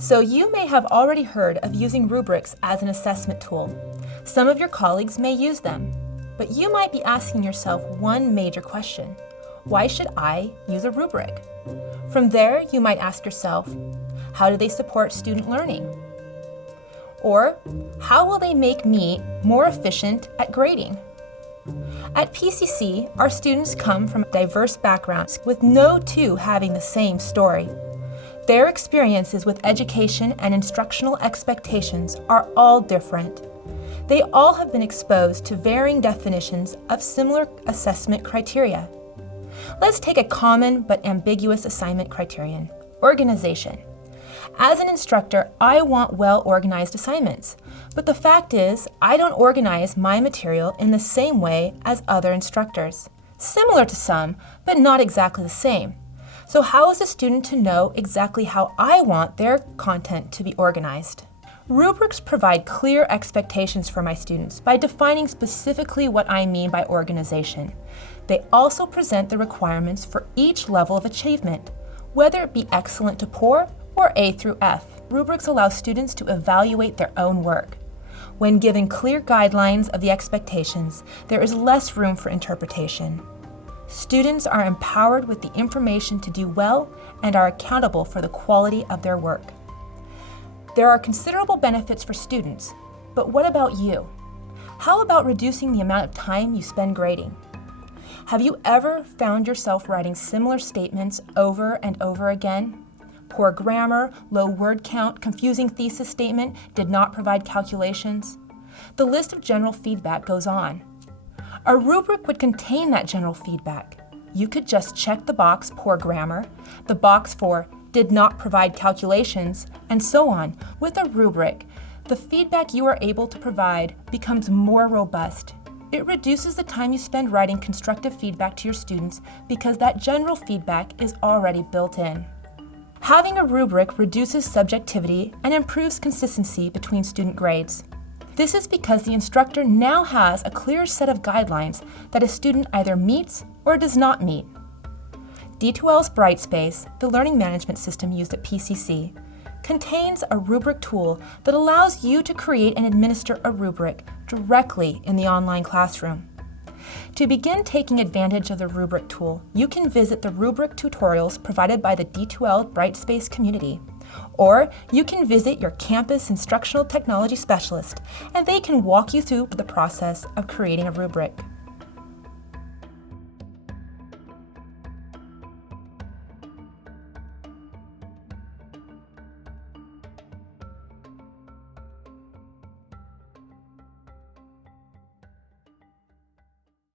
So you may have already heard of using rubrics as an assessment tool. Some of your colleagues may use them, but you might be asking yourself one major question: why should I use a rubric? From there, you might ask yourself, how do they support student learning? Or, how will they make me more efficient at grading? At PCC, our students come from diverse backgrounds, with no two having the same story. Their experiences with education and instructional expectations are all different. They all have been exposed to varying definitions of similar assessment criteria. Let's take a common but ambiguous assignment criterion: organization. As an instructor, I want well-organized assignments, but the fact is, I don't organize my material in the same way as other instructors. Similar to some, but not exactly the same. So how is a student to know exactly how I want their content to be organized? Rubrics provide clear expectations for my students by defining specifically what I mean by organization. They also present the requirements for each level of achievement, whether it be excellent to poor or A through F. Rubrics allow students to evaluate their own work. When given clear guidelines of the expectations, there is less room for interpretation. Students are empowered with the information to do well and are accountable for the quality of their work. There are considerable benefits for students, but what about you? How about reducing the amount of time you spend grading? Have you ever found yourself writing similar statements over and over again? Poor grammar, low word count, confusing thesis statement, did not provide calculations. The list of general feedback goes on. A rubric would contain that general feedback. You could just check the box poor grammar, the box for did not provide calculations, and so on. With a rubric, the feedback you are able to provide becomes more robust. It reduces the time you spend writing constructive feedback to your students because that general feedback is already built in. Having a rubric reduces subjectivity and improves consistency between student grades. This is because the instructor now has a clear set of guidelines that a student either meets or does not meet. D2L's Brightspace, the learning management system used at PCC, contains a rubric tool that allows you to create and administer a rubric directly in the online classroom. To begin taking advantage of the rubric tool, you can visit the rubric tutorials provided by the D2L Brightspace community, or you can visit your campus Instructional Technology Specialist, and they can walk you through the process of creating a rubric.